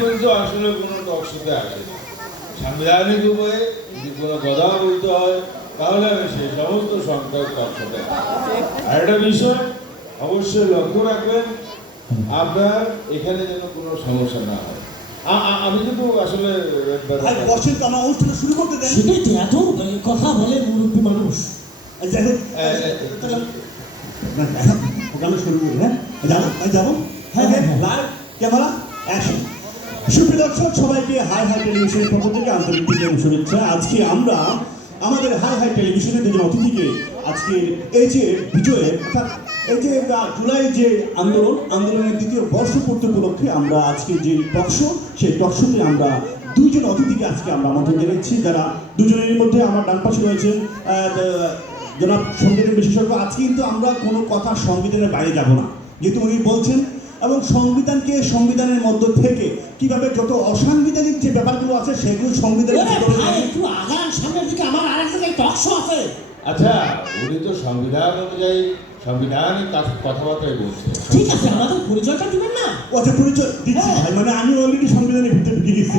কিন্তু আসলে কোনো টকশোতে আসে না। সাংবিধানিক উপায়ে যদি কোনো কথা বলতে হয় তাহলে আমি সেই সমস্ত সংখ্যক টকশোতে আর একটা বিষয় অবশ্যই লক্ষ্য রাখবেন, আপনার এখানে যেন কোনো সমস্যা না হয়। আমি কিন্তু আসলে বসেন তো, আমার অনুষ্ঠান শুরু করতে দেন। সেটাই তো, এত কথা বলে মুরব্বী মানুষ। যাই হোক, আমি শুরু করি। হ্যাঁ, যাবো। হ্যাঁ হ্যাঁ, লাইভ ক্যামেরা অ্যাকশন। সুপ্রিয় দর্শক, সবাইকে হাই হাই টেলিভিশনের পক্ষ থেকে আন্তরিক শুভেচ্ছা। আজকে আমরা আমাদের হাই হাই টেলিভিশনের দুজন অতিথিকে আজকে এই যে বিজয়ের অর্থাৎ এই যে জুলাই যে আন্দোলনের দ্বিতীয় বর্ষপূর্তি উপলক্ষে আমরা আজকে যে টকশো, সেই টকশোতে আমরা দুইজন অতিথিকে আজকে আমরা আমন্ত্রণ জানাচ্ছি, যারা দুজনের মধ্যে আমার ডান পাশে রয়েছেন জনাব সংবিধান বিশেষজ্ঞ। আজকে কিন্তু আমরা কোনো কথা সংবিধানের বাইরে যাব না, যেহেতু উনি বলছেন, এবং সংবিধানের মধ্য থেকে কিভাবে যত অসাংবিধানিক যে ব্যাপারগুলো আছে সেগুলো সংবিধানের একটু আগান, সামনের দিকে আমার আরেক জায়গায় টকশো আছে। আচ্ছা, উনি তো সংবিধান অনুযায়ী সাংবিধানিক কথাবার্তাই বলছে। ঠিক আছে, আমাদের পরিচয়টা দিবেন না? আচ্ছা, পরিচয় দিচ্ছি ভাই, মানে আমি অলরেডি সংবিধানের ভিতরে ঢুকে গেছি।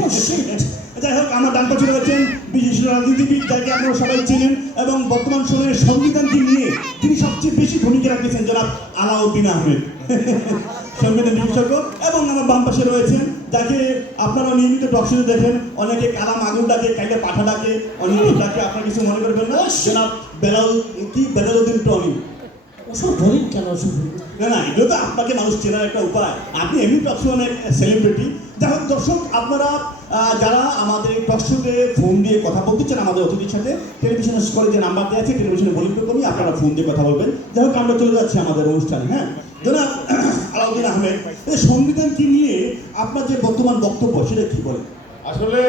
যাই হোক, আমার ডান পাশে রয়েছেন বিশিষ্ট রাজনীতিবিদ, যাকে আপনারা সবাই চেনেন, এবং বর্তমান সময়ের সংবিধানকে নিয়ে তিনি সবচেয়ে বেশি ভূমিকা রাখতেছেন, জনাব আলাউদ্দিন আহমেদ, সংবিধান বিশেষজ্ঞ। এবং আমার বাম পাশে রয়েছেন, যাকে আপনারা নিয়মিত টকশোতে দেখেন, অনেকে কালাম আগুন ডাকে, কাইলে পাঠা ডাকে, অনেকে ডাকে, আপনার কিছু মনে করবেন না, জনাব বেলালউদ্দিন টনি। ওসব ধরেন কেন? না, এগুলো তো আপনাকে মানুষ চেনার একটা উপায়। আপনি এমনি টকশো অনেক সেলিব্রিটি। যাই হোক দর্শক, আপনারা যারা আমাদের টকশোতে ফোন দিয়ে কথা বলতে চান আমাদের অতিথির সাথে, টেলিভিশনের স্কলে যে নাম্বার দেওয়া আছে, টেলিভিশনে ভলিউমটা কমিয়ে আপনারা ফোন দিয়ে কথা বলবেন। যাই হোক, আমরা চলে যাচ্ছি আমাদের অনুষ্ঠানে। হ্যাঁ, জনাব আলাউদ্দিন আহমেদ, সংবিধানকে নিয়ে আপনার যে বর্তমান বক্তব্য, সেটা কি বলেন? আসলে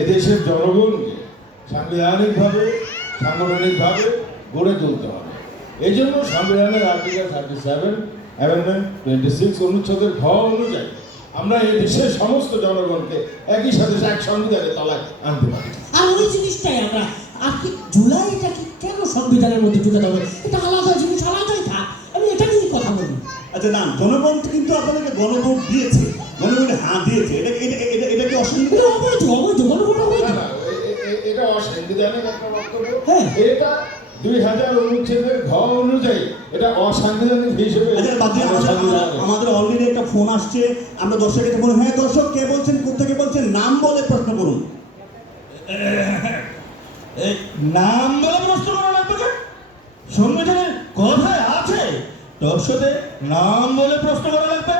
এদেশের জনগণকে সাংবিধানিকভাবে সাংগঠনিকভাবে গড়ে তুলতে হবে। এই জন্য সংবিধানের আর্টিকেল 37 অ্যামেন্ডমেন্ট 26 অনুচ্ছেদের ঘ অনুযায়ী আমরা এই দেশের সমস্ত জনগণকে একই সাথে এক সংবিধানের তলায় আনতে পারি। আর ওই জিনিসটাই আমরা আর কি, জুলাইটাকে কেন সংবিধানের মধ্যে ঢুকাতে হবে? এটা আলাদা জিনিস, আলাদাই থাক। আমি এটা নিয়ে কথা বলি। আচ্ছা, না, জনগণ কিন্তু আপনাদেরকে গণভোট দিয়েছে, গণভোটে হাঁ দিয়েছে। এটা কি অসংবিধান? অবৈধ গণভোট অবৈধ। এটা অসাংবিধানিক একটা বক্তব্য। হ্যাঁ, এটা 2000 অনুচ্ছেদের ঘ অনুযায়ী এটা অসাংবিধানিক হিসেবে। আমাদের অলরেডি একটা ফোন আসছে, আমরা দর্শককে বলুন। হ্যাঁ দর্শক, কে বলছেন, কোথেকে বলছেন, নাম বলে প্রশ্ন করুন। নাম বলে প্রশ্ন করা লাগবে কেন? সংবিধানের কথায় আছে টকশোতে নাম বলে প্রশ্ন করা লাগবে?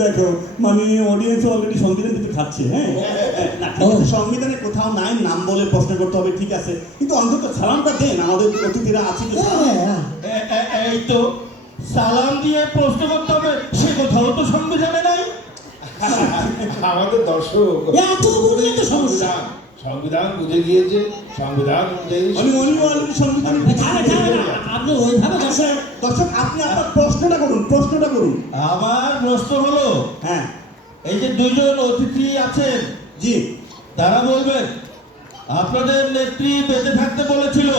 দেখো, মানে অডিয়েন্স অলরেডি সংবিধান কিন্তু খাচ্ছে। হ্যাঁ, সংবিধানে কোথাও নাই নাম বলে প্রশ্ন করতে হবে, ঠিক আছে, কিন্তু অন্তত সালামটা দেন, আমাদের অতিথিরা আছে। এই তো সালাম দিয়ে প্রশ্ন করতে হবে, সে কোথাও তো সংবিধানে নাই। আমাদের দর্শক এত বড় তো সমস্যা। সংবিধান বুঝে গিয়েছে, সংবিধান অনুযায়ী সংবিধান। আপনি ওইভাবে দর্শক, আপনি আপনার প্রশ্নটা করুন। আমার প্রশ্ন হলো, হ্যাঁ, এই যে দুজন অতিথি আছেন, জি, তারা বলবেন আপনাদের নেত্রী বেঁচে থাকতে বলেছিল,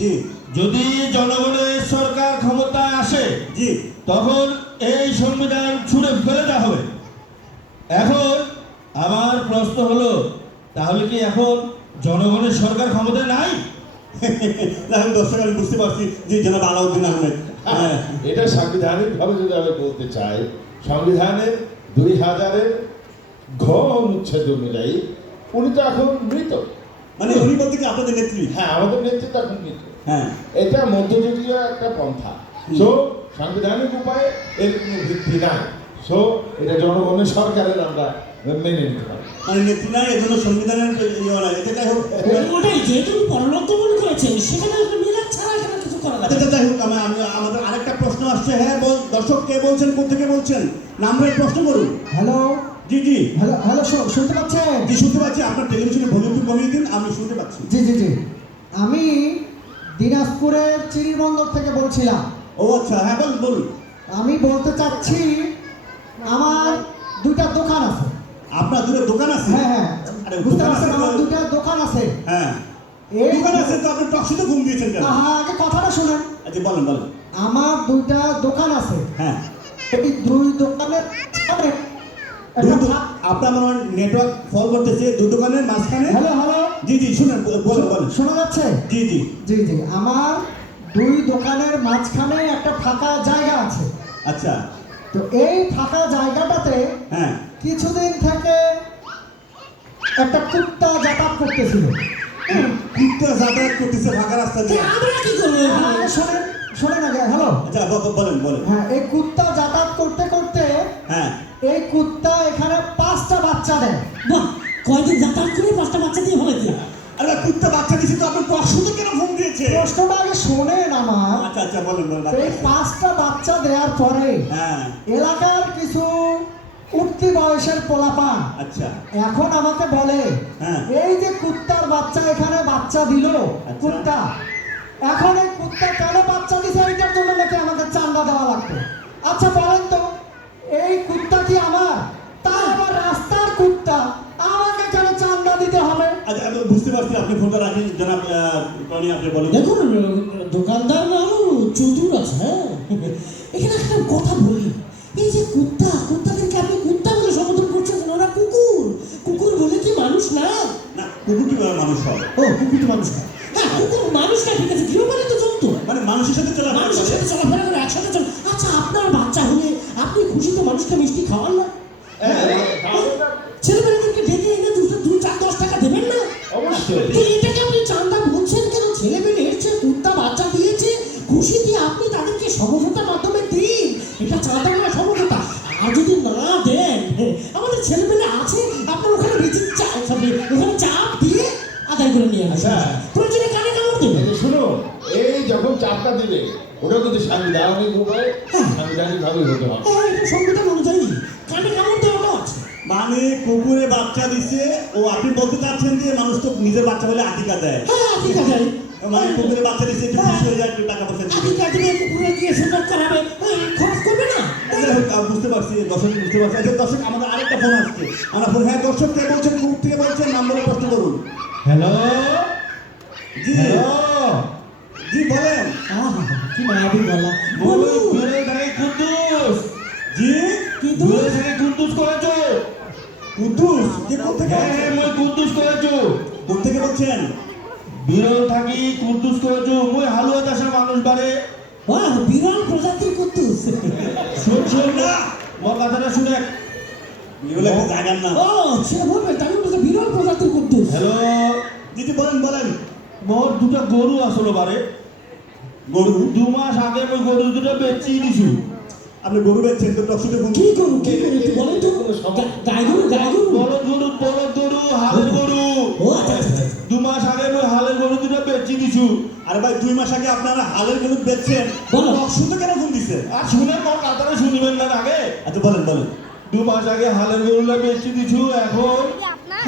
জি, যদি জনগণের সরকার ক্ষমতায় আসে, জি, তখন এই সংবিধান ছুঁড়ে ফেলে দেওয়া হবে। এখন আমার প্রশ্ন হলো, তাহলে কি এখন জনগণের সরকার ক্ষমতায় নাই? দর্শক, আমি বুঝতে পারছি যে জনাব আলাউদ্দিন আহমেদ। এটা সাংবিধানিকভাবে যদি আমি বলতে চাই, সংবিধানের 2000-এর ঘ অনুচ্ছেদ অনুযায়ী উনি তো এখন মৃত। মানে উনি বলতে কি আপনাদের নেত্রী? হ্যাঁ, আমাদের নেতৃত্ব এখন মৃত। হ্যাঁ, এটা মধ্যযুগীয় একটা পন্থা। সো সাংবিধানিক উপায়ে এর কোনো ভিত্তি নাই। সো এটা জনগণের সরকারের আমরা মেনে নিতে পারি। মানে নেত্রী নাই, এজন্য সংবিধানের যাই হোক, ওটাই যেহেতু পরলোক মনে করেছেন, সেখানে মিলাদ ছাড়া এখানে কিছু করা যাবে। যাই হোক, আমাদের আরেকটা প্রশ্ন আসছে। হ্যাঁ, দর্শক, কে বলছেন, কোথেকে বলছেন, নাম্বারের প্রশ্ন করুন। হ্যালো, জি, জি, হ্যালো, শুনতে পাচ্ছেন? জি, শুনতে পাচ্ছি। আপনার টেলিভিশনের ভলিউম কমিয়ে দিন, আমি শুনতে পাচ্ছি। জি, আমি দিনাজপুরের চিরিবন্দর থেকে বলছিলাম। ও আচ্ছা, হ্যাঁ, বলুন। আমি বলতে চাচ্ছি, আমার দুইটা দোকান আছে। আপনার দুটো দোকান আছে? হ্যাঁ, বুঝতে পারছেন, আমার দুইটা দোকান আছে। হ্যাঁ, এই দোকান আছে তো আপনি টকশোতে ঘুম দিয়েছেন কেন? আগে কথাটা শুনেন। আচ্ছা, বলেন। আমার দুইটা দোকান আছে। হ্যাঁ, এই দুই দোকানের সামনে একটা আপনার মনে হয় নেটওয়ার্ক ফল করতেছে দুই দোকানের মাঝখানে। হ্যালো হ্যালো, জি জি শুনেন, বলেন বলেন। শোনা যাচ্ছে? জি জি। জি জি, আমার দুই দোকানের মাঝখানে একটা ফাঁকা জায়গা আছে। আচ্ছা। তো এই ফাঁকা জায়গাটাতে হ্যাঁ। কিছুদিন থেকে একটা কুত্তা যাতায়াত করতেছিল। কুত্তা যাতায়াত করতেছে ফাঁকা রাস্তা তা দিয়ে। আমরা কি করবো এখানে? শোনেন শোনেন আগে, হ্যালো। আচ্ছা বলেন বলেন। হ্যাঁ, এই কুত্তা যাতায়াত করতে করতে হ্যাঁ। এই কুত্তা এখানে 5টা বাচ্চা দেয়। বাহ, কয়দিন যাতায়াত করে 5টা বাচ্চা দিয়ে ফেলেছে। আরে কুত্তা বাচ্চা দিছে তো আপনি প্রশ্ন কেন ফোন দিয়েছে? প্রশ্নটা আগে শোনেন আমার। আচ্ছা আচ্ছা বলেন বলেন। এই 5টা বাচ্চা দেওয়ার পরে হ্যাঁ। এলাকার কিছু উঠতি বয়সের পোলাপান আচ্ছা। এখন আমাকে বলে, হ্যাঁ। এই যে কুত্তার বাচ্চা এখানে বাচ্চা দিল, আচ্ছা। কুত্তা এখন এই কুত্তা কেন বাচ্চা দিছে এটার জন্য নাকি আমাকে চাঁদা দেওয়া লাগবে। আচ্ছা বলেন তো, এই কুত্তা কি আমার? তার আবার রাস্তার কুত্তা, আমাকে কেন চাঁদা দিতে হবে? আচ্ছা আমি বুঝতে পারছি, আপনি ফোনটা রাখেন জনাব টনি, আপনি বলেন। দেখুন, দোকানদার না চতুর আছে। হ্যাঁ, এখানে একটা কথা বলি, এই যে কুত্তাদেরকে আপনি কুত্তা বলে সম্বোধন করছেন, ওরা কুকুর। কুকুর বলে কি মানুষ না? না, কুকুর কিভাবে মানুষ হয়? ও, কুকুর তো মানুষ না। হ্যাঁ, কুকুর মানুষ না, ঠিক আছে, গৃহপালিত তো জন্তু। মানে মানুষের সাথে চলা মানুষের সাথে চলাফেরা করে, একসাথে চল। আচ্ছা, আপনার বাচ্চা হলে আপনি খুশিতে মানুষকে মিষ্টি খাওয়ান না? ছেলেমেয়েদেরকে ডেকে এনে 2-4-10 টাকা দেবেন না? অবশ্যই। তো এটাকে আপনি চাঁদা বলছেন কেন? ছেলেমেয়ে এসছে, কুত্তা বাচ্চা দিয়েছে, খুশি দিয়ে আপনি তাদেরকে সমঝোতার মাধ্যমে দিন। এটা চাঁদা না, সমঝোতা। আর যদি না দেন, আমাদের ছেলেমেয়ে আছে, আপনার ওখানে বেশি ওখানে চাপ দিয়ে আদায় করে নিয়ে আসেন। হ্যাঁ। প্রয়োজনে কানে কামড় দেবেন। এই যে শুনো, এই যখন চাপটা দিবে ওটা কিন্তু সাংবিধানিক উপায়, সাংবিধানিক ভাবে হতে হবে। এটা সংবিধান অনুযায়ী কানে কামড় দেওয়াটা আছে। মানে কুকুরে বাচ্চা দিছে, ও আপনি বলতে চাচ্ছেন যে মানুষ তো নিজের বাচ্চা বলে আটিকা দেয়। হ্যাঁ, ঠিক আছে। মানে কুকুরে বাচ্চা দিছে, একটু খুশি হয়ে যায়, একটু টাকা পয়সা দিবে। ঠিক আছে, কুকুরে দিয়ে সুন্দর করাবে, খরচ করবে না। যাই হোক, বুঝতে পারছি, দর্শক বুঝতে পারছি। আচ্ছা দর্শক, আমাদের আরেকটা ফোন আসছে। আমরা ফোন, হ্যাঁ দর্শক কে বলছেন, কোথা থেকে বলছেন, নাম বলে প্রশ্ন করুন। হ্যালো জি হ্যালো, জি বলেন। আহা, কি মায়াবী গলা। বলুন বলুন। দূরে থেকে কুদ্দুস, জি কি দূরে দোষ? থেকে কুদ্দুস করেছো। কুদ্দুস, কে কোথেকে হ্যাঁ বলছেন? মই কুদ্দুস করেছো। কোথেকে বলছেন? বিরল থাকি কুদ্দুস করেছো। মই হালুয়া চাষা মানুষ বারে। বাহ, বিরল প্রজাতির কুত্তুস। শুন না, মোর কথাটা শুনে। এগুলো একটা জায়গার নাম। ও, সে বলবে, তাই বলছে বিরল প্রজাতির কুত্তুস। হ্যালো, জি জি বলেন বলেন। মোর দুটো গরু আসলো বারে। গরু? 2 মাস আগে মই গরু দুটো বেচি দিছু। আপনি গরু বেচছেন তো, টকশিতে ফোন। কি করু একটু বলেন তো। গাই গরু, গাই গরু। বলদ গরু, হালের গরু। ও আচ্ছা আচ্ছা। 2 মাস আগে মই হালের গরু দুটো বেচি দিছু। আরে ভাই 2 মাস আগে আপনারা হালের গরু বেচছেন, বলো। টকশিতে কেন ফোন দিছে? আর শুনে মোর কথাটা শুনিবেন না আগে। আচ্ছা বলেন বলেন। 2 মাস আগে হালের গরুটা বেচি দিছু, এখন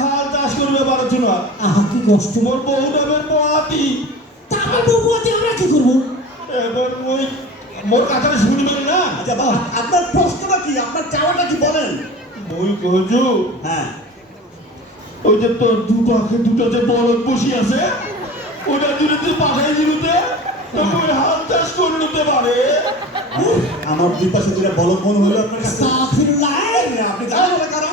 হাল চাষ করবে পারছো না। আহা, কি কষ্ট। মোর বহু নামের পোয়াতি। তা আমার বউয়াতে আমরা কি করবো? এবার মই মোর কথাটা শুনিবেন না। আচ্ছা বাবা, আপনার প্রশ্নটা কি, আপনার চাওয়াটা কি বলেন? মই কহছু, হ্যাঁ। ওই যে তোর দুটো যে বলদ বসি আছে, ওটা দুটো পাঠাই দিতে, তো মই হাল চাষ করে নিতে পারে। আমার দুই পাশে দুটা বলদ মনে হলো আপনার কাছে। আস্তাগফিরুল্লাহ। আপনি জানেন না কারা?